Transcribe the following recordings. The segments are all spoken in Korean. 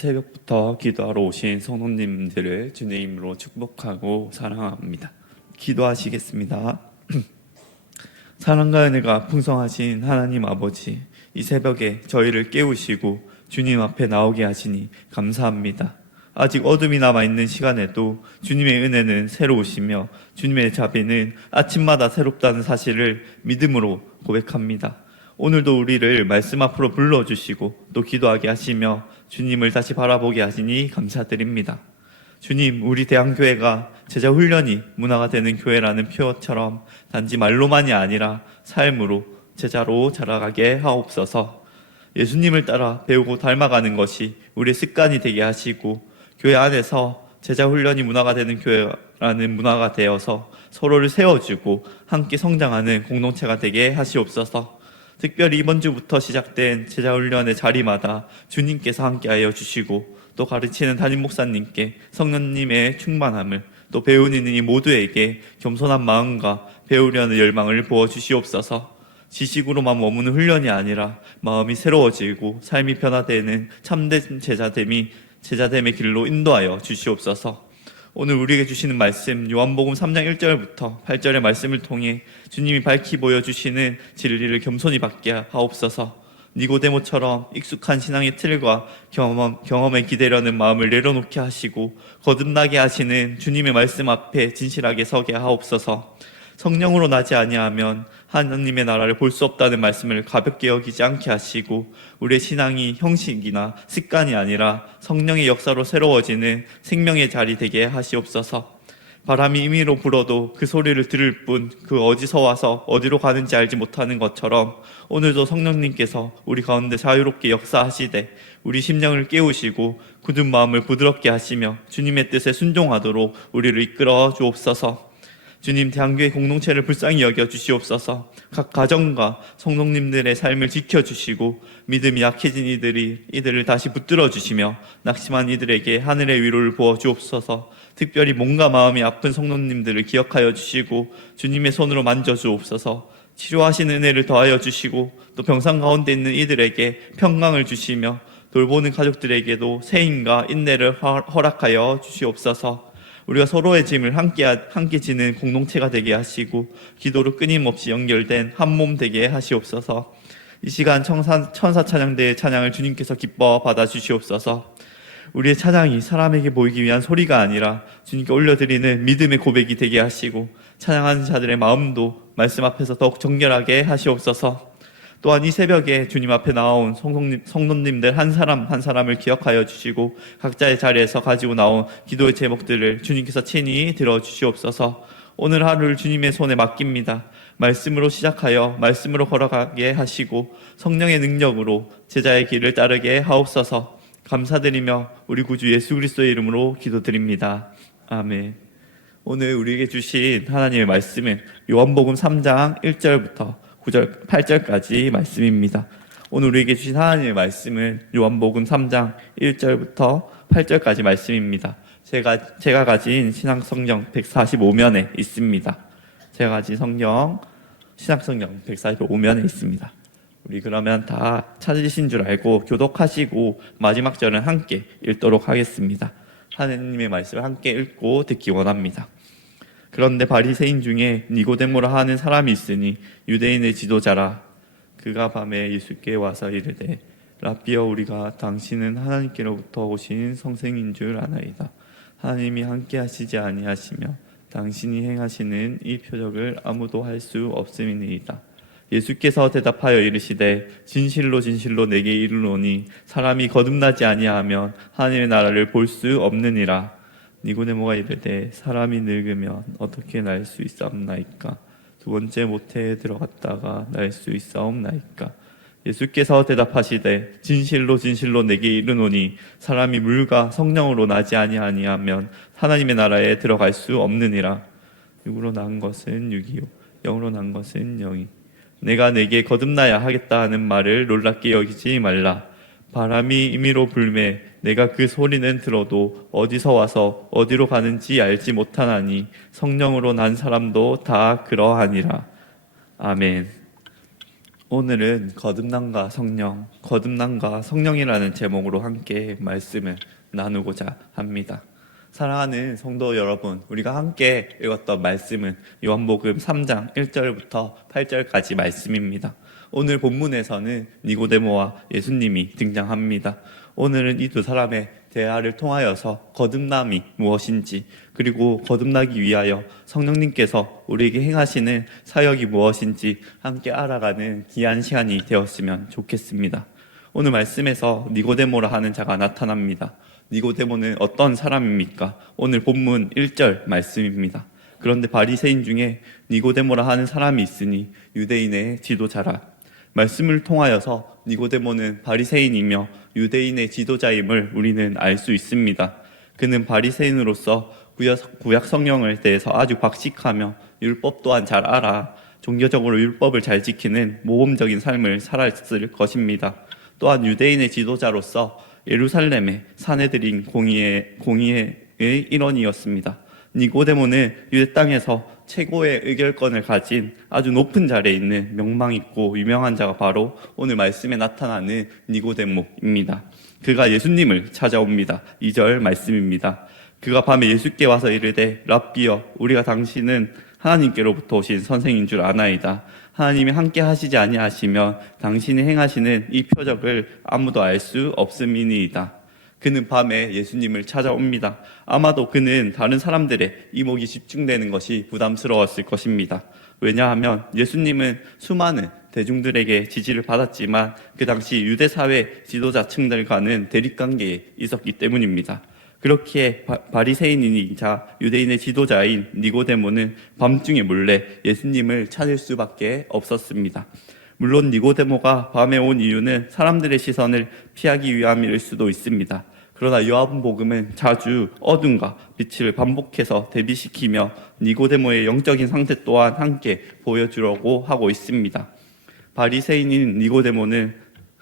새벽부터 기도하러 오신 성도님들을 주님의 이름으로 축복하고 사랑합니다. 기도하시겠습니다. 사랑과 은혜가 풍성하신 하나님 아버지, 이 새벽에 저희를 깨우시고 주님 앞에 나오게 하시니 감사합니다. 아직 어둠이 남아있는 시간에도 주님의 은혜는 새로우시며 주님의 자비는 아침마다 새롭다는 사실을 믿음으로 고백합니다. 오늘도 우리를 말씀 앞으로 불러주시고 또 기도하게 하시며 주님을 다시 바라보게 하시니 감사드립니다. 주님, 우리 대한교회가 제자 훈련이 문화가 되는 교회라는 표어처럼 단지 말로만이 아니라 삶으로 제자로 자라가게 하옵소서. 예수님을 따라 배우고 닮아가는 것이 우리의 습관이 되게 하시고 교회 안에서 제자 훈련이 문화가 되는 교회라는 문화가 되어서 서로를 세워주고 함께 성장하는 공동체가 되게 하시옵소서. 특별히 이번 주부터 시작된 제자훈련의 자리마다 주님께서 함께하여 주시고 또 가르치는 담임 목사님께 성령님의 충만함을 또 배우는 이 모두에게 겸손한 마음과 배우려는 열망을 부어주시옵소서. 지식으로만 머무는 훈련이 아니라 마음이 새로워지고 삶이 변화되는 참된 제자됨의 길로 인도하여 주시옵소서. 오늘 우리에게 주시는 말씀 요한복음 3장 1절부터 8절의 말씀을 통해 주님이 밝히 보여주시는 진리를 겸손히 받게 하옵소서. 니고데모처럼 익숙한 신앙의 틀과 경험에 기대려는 마음을 내려놓게 하시고 거듭나게 하시는 주님의 말씀 앞에 진실하게 서게 하옵소서. 성령으로 나지 아니하면 하나님의 나라를 볼 수 없다는 말씀을 가볍게 여기지 않게 하시고 우리의 신앙이 형식이나 습관이 아니라 성령의 역사로 새로워지는 생명의 자리 되게 하시옵소서. 바람이 임의로 불어도 그 소리를 들을 뿐 그 어디서 와서 어디로 가는지 알지 못하는 것처럼 오늘도 성령님께서 우리 가운데 자유롭게 역사하시되 우리 심령을 깨우시고 굳은 마음을 부드럽게 하시며 주님의 뜻에 순종하도록 우리를 이끌어 주옵소서. 주님, 대한교회 공동체를 불쌍히 여겨주시옵소서. 각 가정과 성도님들의 삶을 지켜주시고 믿음이 약해진 이들을 다시 붙들어주시며 낙심한 이들에게 하늘의 위로를 부어주옵소서. 특별히 몸과 마음이 아픈 성도님들을 기억하여 주시고 주님의 손으로 만져주옵소서. 치료하시는 은혜를 더하여 주시고 또 병상 가운데 있는 이들에게 평강을 주시며 돌보는 가족들에게도 세임과 인내를 허락하여 주시옵소서. 우리가 서로의 짐을 함께 지는 공동체가 되게 하시고 기도로 끊임없이 연결된 한 몸 되게 하시옵소서. 이 시간 천사 찬양대의 찬양을 주님께서 기뻐 받아주시옵소서. 우리의 찬양이 사람에게 보이기 위한 소리가 아니라 주님께 올려드리는 믿음의 고백이 되게 하시고 찬양하는 자들의 마음도 말씀 앞에서 더욱 정결하게 하시옵소서. 또한 이 새벽에 주님 앞에 나온 성도님들 한 사람 한 사람을 기억하여 주시고 각자의 자리에서 가지고 나온 기도의 제목들을 주님께서 친히 들어주시옵소서. 오늘 하루를 주님의 손에 맡깁니다. 말씀으로 시작하여 말씀으로 걸어가게 하시고 성령의 능력으로 제자의 길을 따르게 하옵소서. 감사드리며 우리 구주 예수 그리스도의 이름으로 기도드립니다. 아멘. 오늘 우리에게 주신 하나님의 말씀은 요한복음 3장 1절부터 9절, 8절까지 말씀입니다. 오늘 우리에게 주신 하나님의 말씀은 요한복음 3장 1절부터 8절까지 말씀입니다. 제가 가진 신약성경 145면에 있습니다. 제가 가진 신약성경 145면에 있습니다. 우리 그러면 다 찾으신 줄 알고 교독하시고 마지막 절은 함께 읽도록 하겠습니다. 하나님의 말씀을 함께 읽고 듣기 원합니다. 그런데 바리새인 중에 니고데모라 하는 사람이 있으니 유대인의 지도자라. 그가 밤에 예수께 와서 이르되 라삐여, 우리가 당신은 하나님께로부터 오신 성생인 줄 아나이다. 하나님이 함께 하시지 아니하시며 당신이 행하시는 이 표적을 아무도 할 수 없음이니이다. 예수께서 대답하여 이르시되 진실로 진실로 내게 이르노니 사람이 거듭나지 아니하면 하나님의 나라를 볼 수 없느니라. 니고데모가 이르되 사람이 늙으면 어떻게 날 수 있사옵나이까? 두 번째 모태에 들어갔다가 날 수 있사옵나이까? 예수께서 대답하시되 진실로 진실로 내게 이르노니 사람이 물과 성령으로 나지 아니하면 하나님의 나라에 들어갈 수 없느니라. 육으로 난 것은 육이요 영으로 난 것은 영이. 내가 내게 거듭나야 하겠다 하는 말을 놀랍게 여기지 말라. 바람이 임의로 불매 내가 그 소리는 들어도 어디서 와서 어디로 가는지 알지 못하나니 성령으로 난 사람도 다 그러하니라. 아멘. 오늘은 거듭남과 성령이라는 제목으로 함께 말씀을 나누고자 합니다. 사랑하는 성도 여러분, 우리가 함께 읽었던 말씀은 요한복음 3장 1절부터 8절까지 말씀입니다. 오늘 본문에서는 니고데모와 예수님이 등장합니다. 오늘은 이 두 사람의 대화를 통하여서 거듭남이 무엇인지, 그리고 거듭나기 위하여 성령님께서 우리에게 행하시는 사역이 무엇인지 함께 알아가는 귀한 시간이 되었으면 좋겠습니다. 오늘 말씀에서 니고데모라 하는 자가 나타납니다. 니고데모는 어떤 사람입니까? 오늘 본문 1절 말씀입니다. 그런데 바리새인 중에 니고데모라 하는 사람이 있으니 유대인의 지도자라. 말씀을 통하여서 니고데모는 바리새인이며 유대인의 지도자임을 우리는 알 수 있습니다. 그는 바리새인으로서 구약 성경에 대해서 아주 박식하며 율법 또한 잘 알아 종교적으로 율법을 잘 지키는 모범적인 삶을 살았을 것입니다. 또한 유대인의 지도자로서 예루살렘의 사내들인 공의의 일원이었습니다. 니고데모는 유대 땅에서 최고의 의결권을 가진 아주 높은 자리에 있는 명망 있고 유명한 자가 바로 오늘 말씀에 나타나는 니고데모입니다. 그가 예수님을 찾아옵니다. 2절 말씀입니다. 그가 밤에 예수께 와서 이르되 랍비여, 우리가 당신은 하나님께로부터 오신 선생인 줄 아나이다. 하나님이 함께 하시지 아니하시면 당신이 행하시는 이 표적을 아무도 알 수 없음이니이다. 그는 밤에 예수님을 찾아옵니다. 아마도 그는 다른 사람들의 이목이 집중되는 것이 부담스러웠을 것입니다. 왜냐하면 예수님은 수많은 대중들에게 지지를 받았지만 그 당시 유대 사회 지도자층들과는 대립관계에 있었기 때문입니다. 그렇기에 바리새인이자 유대인의 지도자인 니고데모는 밤중에 몰래 예수님을 찾을 수밖에 없었습니다. 물론 니고데모가 밤에 온 이유는 사람들의 시선을 피하기 위함일 수도 있습니다. 그러나 요한복음은 자주 어둠과 빛을 반복해서 대비시키며 니고데모의 영적인 상태 또한 함께 보여주려고 하고 있습니다. 바리새인인 니고데모는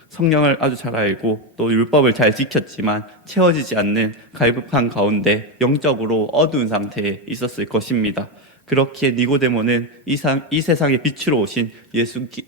성경을 아주 잘 알고 또 율법을 잘 지켰지만 채워지지 않는 갈급한 가운데 영적으로 어두운 상태에 있었을 것입니다. 그렇기에 니고데모는 이 세상의 빛으로 오신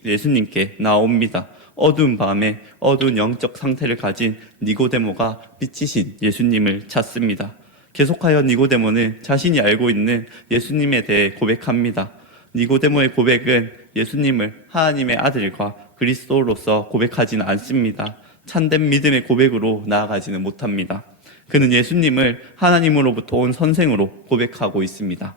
예수님께 나옵니다. 어두운 밤에 어두운 영적 상태를 가진 니고데모가 빛이신 예수님을 찾습니다. 계속하여 니고데모는 자신이 알고 있는 예수님에 대해 고백합니다. 니고데모의 고백은 예수님을 하나님의 아들과 그리스도로서 고백하지는 않습니다. 참된 믿음의 고백으로 나아가지는 못합니다. 그는 예수님을 하나님으로부터 온 선생으로 고백하고 있습니다.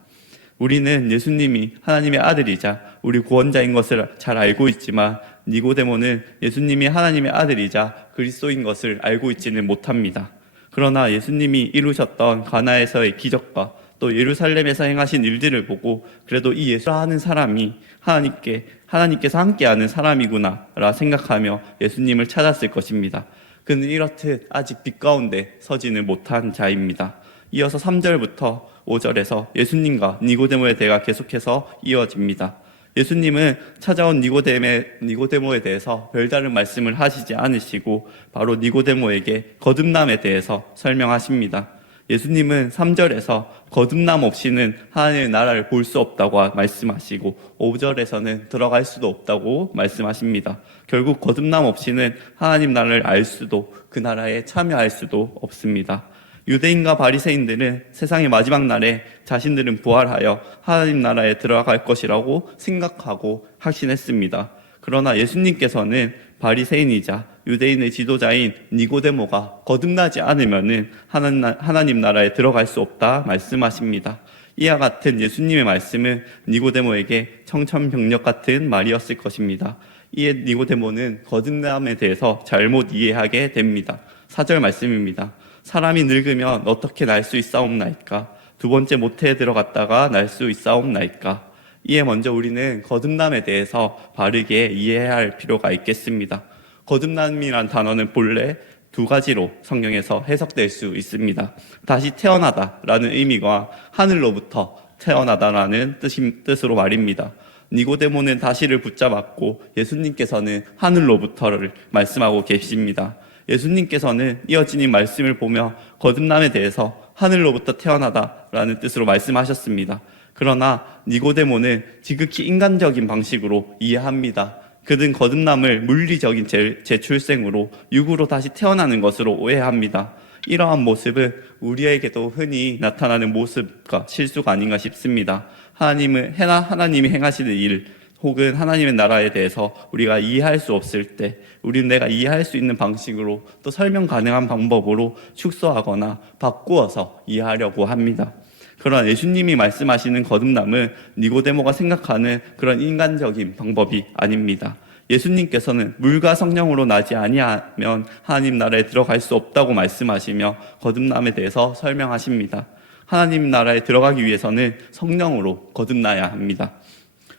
우리는 예수님이 하나님의 아들이자 우리 구원자인 것을 잘 알고 있지만 니고데모는 예수님이 하나님의 아들이자 그리스도인 것을 알고 있지는 못합니다. 그러나 예수님이 이루셨던 가나에서의 기적과 또 예루살렘에서 행하신 일들을 보고 그래도 이 예수라 하는 사람이 하나님께서 함께하는 사람이구나 라 생각하며 예수님을 찾았을 것입니다. 그는 이렇듯 아직 빛 가운데 서지는 못한 자입니다. 이어서 3절부터 5절에서 예수님과 니고데모의 대화가 계속해서 이어집니다. 예수님은 찾아온 니고데모에 대해서 별다른 말씀을 하시지 않으시고 바로 니고데모에게 거듭남에 대해서 설명하십니다. 예수님은 3절에서 거듭남 없이는 하나님의 나라를 볼 수 없다고 말씀하시고 5절에서는 들어갈 수도 없다고 말씀하십니다. 결국 거듭남 없이는 하나님 나라를 알 수도 그 나라에 참여할 수도 없습니다. 유대인과 바리새인들은 세상의 마지막 날에 자신들은 부활하여 하나님 나라에 들어갈 것이라고 생각하고 확신했습니다. 그러나 예수님께서는 바리새인이자 유대인의 지도자인 니고데모가 거듭나지 않으면 하나님 나라에 들어갈 수 없다 말씀하십니다. 이와 같은 예수님의 말씀은 니고데모에게 청천벽력 같은 말이었을 것입니다. 이에 니고데모는 거듭남에 대해서 잘못 이해하게 됩니다. 4절 말씀입니다. 사람이 늙으면 어떻게 날 수 있사옵나이까? 두 번째 모태에 들어갔다가 날 수 있사옵나이까? 이에 먼저 우리는 거듭남에 대해서 바르게 이해해야 할 필요가 있겠습니다. 거듭남이란 단어는 본래 두 가지로 성경에서 해석될 수 있습니다. 다시 태어나다라는 의미와 하늘로부터 태어나다라는 뜻으로 말입니다. 니고데모는 다시를 붙잡았고 예수님께서는 하늘로부터를 말씀하고 계십니다. 예수님께서는 이어진 이 말씀을 보며 거듭남에 대해서 하늘로부터 태어나다라는 뜻으로 말씀하셨습니다. 그러나 니고데모는 지극히 인간적인 방식으로 이해합니다. 그는 거듭남을 물리적인 재출생으로 육으로 다시 태어나는 것으로 오해합니다. 이러한 모습은 우리에게도 흔히 나타나는 모습과 실수가 아닌가 싶습니다. 하나님이 행하시는 일 혹은 하나님의 나라에 대해서 우리가 이해할 수 없을 때 우리는 내가 이해할 수 있는 방식으로 또 설명 가능한 방법으로 축소하거나 바꾸어서 이해하려고 합니다. 그러나 예수님이 말씀하시는 거듭남은 니고데모가 생각하는 그런 인간적인 방법이 아닙니다. 예수님께서는 물과 성령으로 나지 아니하면 하나님 나라에 들어갈 수 없다고 말씀하시며 거듭남에 대해서 설명하십니다. 하나님 나라에 들어가기 위해서는 성령으로 거듭나야 합니다.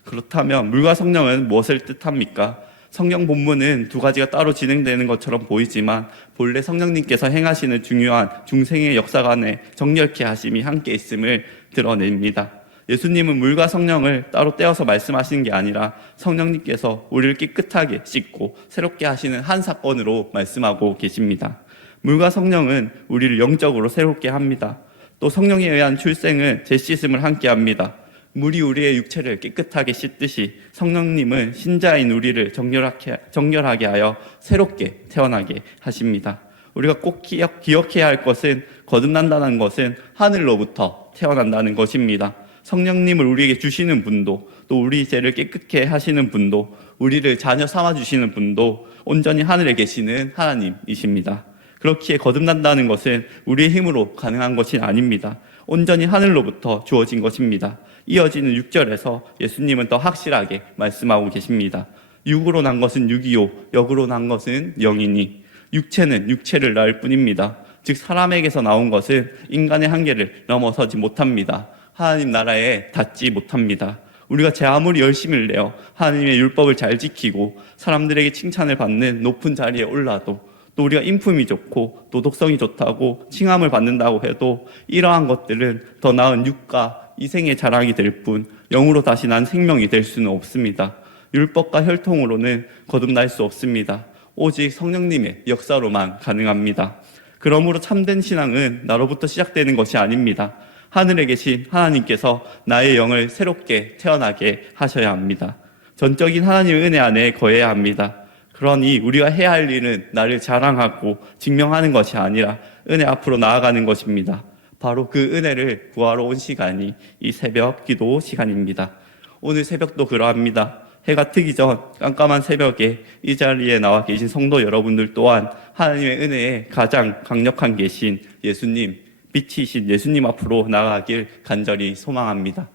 그렇다면 물과 성령은 무엇을 뜻합니까? 성경 본문은 두 가지가 따로 진행되는 것처럼 보이지만 본래 성령님께서 행하시는 중요한 중생의 역사 안에 정렬케 하심이 함께 있음을 드러냅니다. 예수님은 물과 성령을 따로 떼어서 말씀하시는 게 아니라 성령님께서 우리를 깨끗하게 씻고 새롭게 하시는 한 사건으로 말씀하고 계십니다. 물과 성령은 우리를 영적으로 새롭게 합니다. 또 성령에 의한 출생은 재씻음을 함께 합니다. 물이 우리의 육체를 깨끗하게 씻듯이 성령님은 신자인 우리를 정결하게 하여 새롭게 태어나게 하십니다. 우리가 꼭 기억해야 할 것은 거듭난다는 것은 하늘로부터 태어난다는 것입니다. 성령님을 우리에게 주시는 분도 또 우리 죄를 깨끗게 하시는 분도 우리를 자녀 삼아주시는 분도 온전히 하늘에 계시는 하나님이십니다. 그렇기에 거듭난다는 것은 우리의 힘으로 가능한 것이 아닙니다. 온전히 하늘로부터 주어진 것입니다. 이어지는 6절에서 예수님은 더 확실하게 말씀하고 계십니다. 육으로 난 것은 육이요 영으로 난 것은 영이니 육체는 육체를 낳을 뿐입니다. 즉 사람에게서 나온 것은 인간의 한계를 넘어서지 못합니다. 하나님 나라에 닿지 못합니다. 우리가 아무리 열심을 내어 하나님의 율법을 잘 지키고 사람들에게 칭찬을 받는 높은 자리에 올라도 또 우리가 인품이 좋고 도덕성이 좋다고 칭함을 받는다고 해도 이러한 것들은 더 나은 육과 이생의 자랑이 될 뿐 영으로 다시 난 생명이 될 수는 없습니다. 율법과 혈통으로는 거듭날 수 없습니다. 오직 성령님의 역사로만 가능합니다. 그러므로 참된 신앙은 나로부터 시작되는 것이 아닙니다. 하늘에 계신 하나님께서 나의 영을 새롭게 태어나게 하셔야 합니다. 전적인 하나님의 은혜 안에 거해야 합니다. 그러니 우리가 해야 할 일은 나를 자랑하고 증명하는 것이 아니라 은혜 앞으로 나아가는 것입니다. 바로 그 은혜를 구하러 온 시간이 이 새벽 기도 시간입니다. 오늘 새벽도 그러합니다. 해가 뜨기 전 깜깜한 새벽에 이 자리에 나와 계신 성도 여러분들 또한 하나님의 은혜에 가장 강력한 계신 예수님, 빛이신 예수님 앞으로 나아가길 간절히 소망합니다.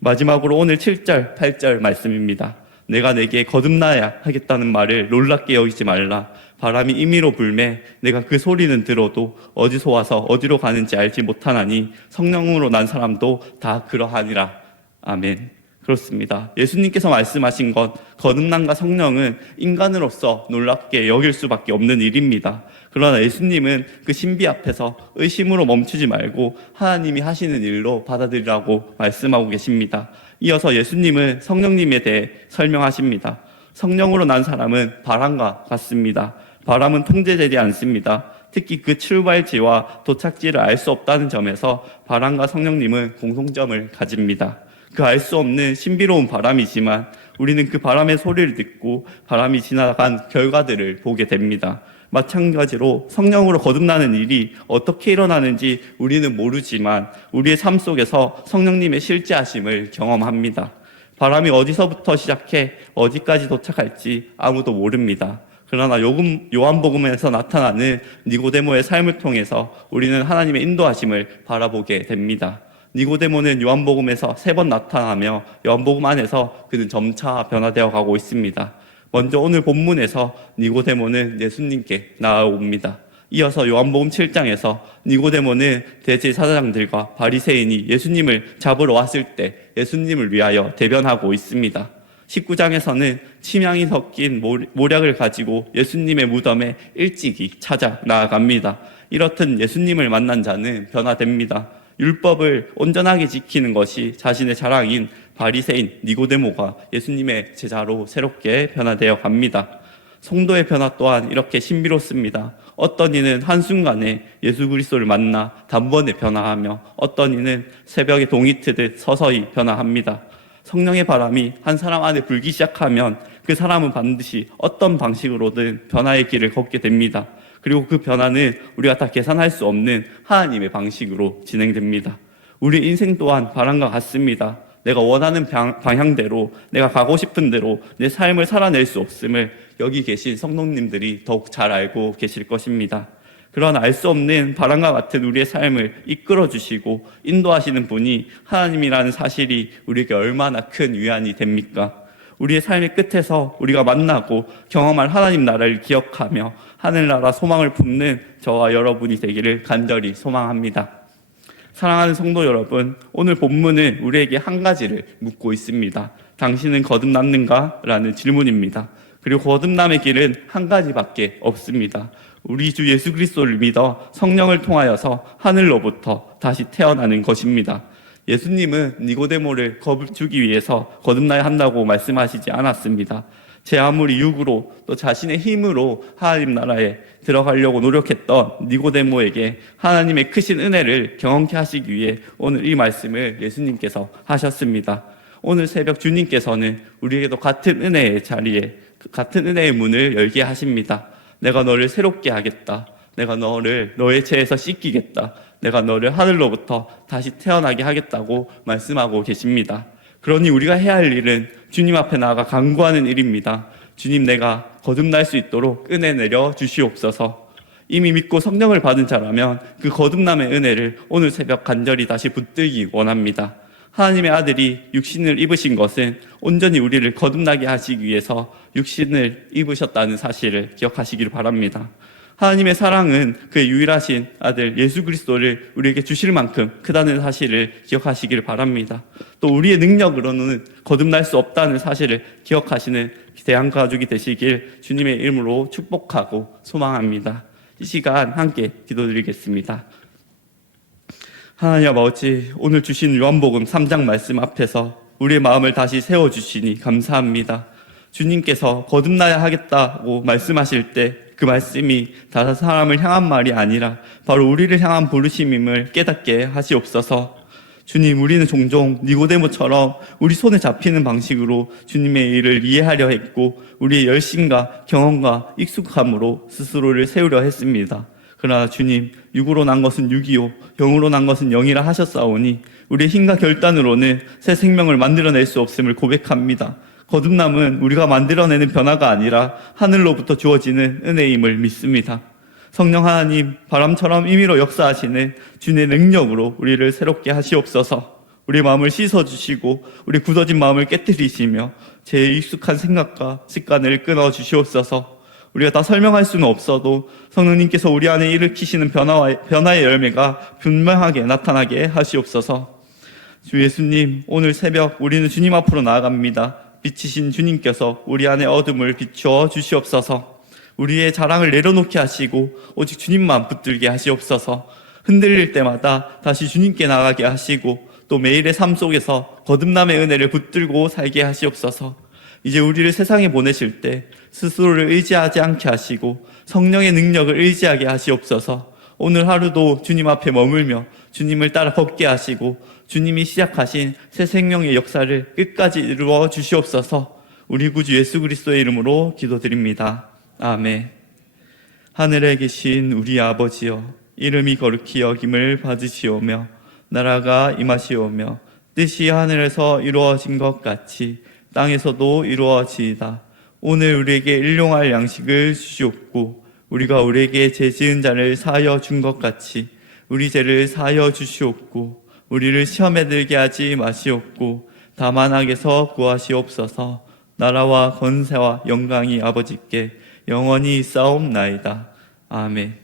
마지막으로 오늘 7절, 8절 말씀입니다. 내가 내게 거듭나야 하겠다는 말을 놀랍게 여기지 말라. 바람이 임의로 불매 내가 그 소리는 들어도 어디서 와서 어디로 가는지 알지 못하나니 성령으로 난 사람도 다 그러하니라. 아멘. 그렇습니다. 예수님께서 말씀하신 것 거듭남과 성령은 인간으로서 놀랍게 여길 수밖에 없는 일입니다. 그러나 예수님은 그 신비 앞에서 의심으로 멈추지 말고 하나님이 하시는 일로 받아들이라고 말씀하고 계십니다. 이어서 예수님은 성령님에 대해 설명하십니다. 성령으로 난 사람은 바람과 같습니다. 바람은 통제되지 않습니다. 특히 그 출발지와 도착지를 알 수 없다는 점에서 바람과 성령님은 공통점을 가집니다. 그 알 수 없는 신비로운 바람이지만 우리는 그 바람의 소리를 듣고 바람이 지나간 결과들을 보게 됩니다. 마찬가지로 성령으로 거듭나는 일이 어떻게 일어나는지 우리는 모르지만 우리의 삶 속에서 성령님의 실제하심을 경험합니다. 바람이 어디서부터 시작해 어디까지 도착할지 아무도 모릅니다. 그러나 요한복음에서 나타나는 니고데모의 삶을 통해서 우리는 하나님의 인도하심을 바라보게 됩니다. 니고데모는 요한복음에서 3번 나타나며 요한복음 안에서 그는 점차 변화되어 가고 있습니다. 먼저 오늘 본문에서 니고데모는 예수님께 나아옵니다. 이어서 요한복음 7장에서 니고데모는 대제사장들과 바리새인이 예수님을 잡으러 왔을 때 예수님을 위하여 대변하고 있습니다. 19장에서는 침향이 섞인 모략을 가지고 예수님의 무덤에 일찍이 찾아 나아갑니다. 이렇듯 예수님을 만난 자는 변화됩니다. 율법을 온전하게 지키는 것이 자신의 자랑인 바리새인 니고데모가 예수님의 제자로 새롭게 변화되어 갑니다. 성도의 변화 또한 이렇게 신비롭습니다. 어떤 이는 한순간에 예수 그리스도를 만나 단번에 변화하며 어떤 이는 새벽에 동이 트듯 서서히 변화합니다. 성령의 바람이 한 사람 안에 불기 시작하면 그 사람은 반드시 어떤 방식으로든 변화의 길을 걷게 됩니다. 그리고 그 변화는 우리가 다 계산할 수 없는 하나님의 방식으로 진행됩니다. 우리 인생 또한 바람과 같습니다. 내가 원하는 방향대로, 내가 가고 싶은 대로 내 삶을 살아낼 수 없음을 여기 계신 성도님들이 더욱 잘 알고 계실 것입니다. 그런 알 수 없는 바람과 같은 우리의 삶을 이끌어 주시고 인도하시는 분이 하나님이라는 사실이 우리에게 얼마나 큰 위안이 됩니까? 우리의 삶의 끝에서 우리가 만나고 경험할 하나님 나라를 기억하며 하늘나라 소망을 품는 저와 여러분이 되기를 간절히 소망합니다. 사랑하는 성도 여러분, 오늘 본문은 우리에게 한 가지를 묻고 있습니다. 당신은 거듭났는가? 라는 질문입니다. 그리고 거듭남의 길은 한 가지밖에 없습니다. 우리 주 예수 그리스도를 믿어 성령을 통하여서 하늘로부터 다시 태어나는 것입니다. 예수님은 니고데모를 겁을 주기 위해서 거듭나야 한다고 말씀하시지 않았습니다. 제 아무리 육으로 또 자신의 힘으로 하나님 나라에 들어가려고 노력했던 니고데모에게 하나님의 크신 은혜를 경험케 하시기 위해 오늘 이 말씀을 예수님께서 하셨습니다. 오늘 새벽 주님께서는 우리에게도 같은 은혜의 자리에 같은 은혜의 문을 열게 하십니다. 내가 너를 새롭게 하겠다. 내가 너를 너의 죄에서 씻기겠다. 내가 너를 하늘로부터 다시 태어나게 하겠다고 말씀하고 계십니다. 그러니 우리가 해야 할 일은 주님 앞에 나아가 간구하는 일입니다. 주님, 내가 거듭날 수 있도록 은혜 내려 주시옵소서. 이미 믿고 성령을 받은 자라면 그 거듭남의 은혜를 오늘 새벽 간절히 다시 붙들기 원합니다. 하나님의 아들이 육신을 입으신 것은 온전히 우리를 거듭나게 하시기 위해서 육신을 입으셨다는 사실을 기억하시기를 바랍니다. 하나님의 사랑은 그의 유일하신 아들 예수 그리스도를 우리에게 주실 만큼 크다는 사실을 기억하시기를 바랍니다. 또 우리의 능력으로는 거듭날 수 없다는 사실을 기억하시는 대한가족이 되시길 주님의 이름으로 축복하고 소망합니다. 이 시간 함께 기도드리겠습니다. 하나님 아버지, 오늘 주신 요한복음 3장 말씀 앞에서 우리의 마음을 다시 세워주시니 감사합니다. 주님께서 거듭나야 하겠다고 말씀하실 때 그 말씀이 다른 사람을 향한 말이 아니라 바로 우리를 향한 부르심임을 깨닫게 하시옵소서. 주님, 우리는 종종 니고데모처럼 우리 손에 잡히는 방식으로 주님의 일을 이해하려 했고 우리의 열심과 경험과 익숙함으로 스스로를 세우려 했습니다. 그러나 주님, 육으로 난 것은 육이요 영으로 난 것은 영이라 하셨사오니 우리의 힘과 결단으로는 새 생명을 만들어낼 수 없음을 고백합니다. 거듭남은 우리가 만들어내는 변화가 아니라 하늘로부터 주어지는 은혜임을 믿습니다. 성령 하나님, 바람처럼 임의로 역사하시는 주님의 능력으로 우리를 새롭게 하시옵소서. 우리 마음을 씻어주시고 우리 굳어진 마음을 깨뜨리시며 제 익숙한 생각과 습관을 끊어주시옵소서. 우리가 다 설명할 수는 없어도 성령님께서 우리 안에 일으키시는 변화의 열매가 분명하게 나타나게 하시옵소서. 주 예수님, 오늘 새벽 우리는 주님 앞으로 나아갑니다. 빛이신 주님께서 우리 안에 어둠을 비추어 주시옵소서. 우리의 자랑을 내려놓게 하시고 오직 주님만 붙들게 하시옵소서. 흔들릴 때마다 다시 주님께 나가게 하시고 또 매일의 삶 속에서 거듭남의 은혜를 붙들고 살게 하시옵소서. 이제 우리를 세상에 보내실 때 스스로를 의지하지 않게 하시고 성령의 능력을 의지하게 하시옵소서. 오늘 하루도 주님 앞에 머물며 주님을 따라 걷게 하시고 주님이 시작하신 새 생명의 역사를 끝까지 이루어 주시옵소서. 우리 구주 예수 그리스도의 이름으로 기도드립니다. 아멘. 하늘에 계신 우리 아버지여, 이름이 거룩히 여김을 받으시오며 나라가 임하시오며 뜻이 하늘에서 이루어진 것 같이 땅에서도 이루어지이다. 오늘 우리에게 일용할 양식을 주시옵고 우리가 우리에게 죄 지은 자를 사하여 준 것 같이 우리 죄를 사하여 주시옵고 우리를 시험에 들게 하지 마시옵고 다만 악에서 구하시옵소서. 나라와 권세와 영광이 아버지께 영원히 있사옵나이다. 아멘.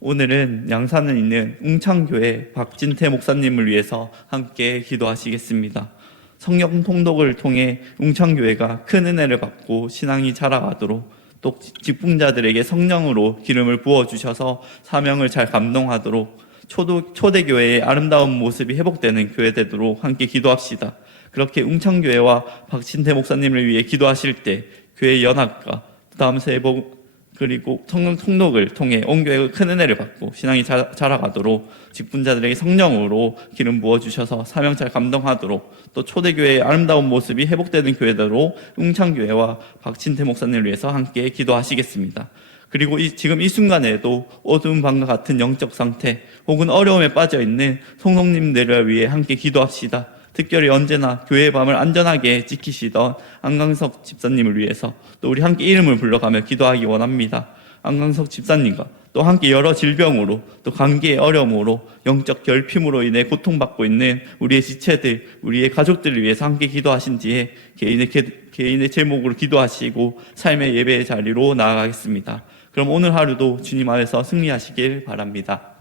오늘은 양산에 있는 웅창교회 박진태 목사님을 위해서 함께 기도하시겠습니다. 성령 통독을 통해 웅창교회가 큰 은혜를 받고 신앙이 자라가도록 또 직분자들에게 성령으로 기름을 부어주셔서 사명을 잘 감당하도록 초대교회의 아름다운 모습이 회복되는 교회 되도록 함께 기도합시다. 그렇게 웅창교회와 박진태 목사님을 위해 기도하실 때 교회 연합과 그리고 성령 통독을 통해 온 교회가 큰 은혜를 받고 신앙이 자라가도록 직분자들에게 성령으로 기름 부어주셔서 사명잘 감당하도록 또 초대교회의 아름다운 모습이 회복되는 교회대로 웅창교회와 박진태 목사님을 위해서 함께 기도하시겠습니다. 그리고 지금 이 순간에도 어두운 밤과 같은 영적 상태 혹은 어려움에 빠져있는 성도님들을 위해 함께 기도합시다. 특별히 언제나 교회의 밤을 안전하게 지키시던 안강석 집사님을 위해서 또 우리 함께 이름을 불러가며 기도하기 원합니다. 안강석 집사님과 또 함께 여러 질병으로 또 관계의 어려움으로 영적 결핍으로 인해 고통받고 있는 우리의 지체들, 우리의 가족들을 위해서 함께 기도하신 뒤에 개인의 제목으로 기도하시고 삶의 예배의 자리로 나아가겠습니다. 그럼 오늘 하루도 주님 안에서 승리하시길 바랍니다.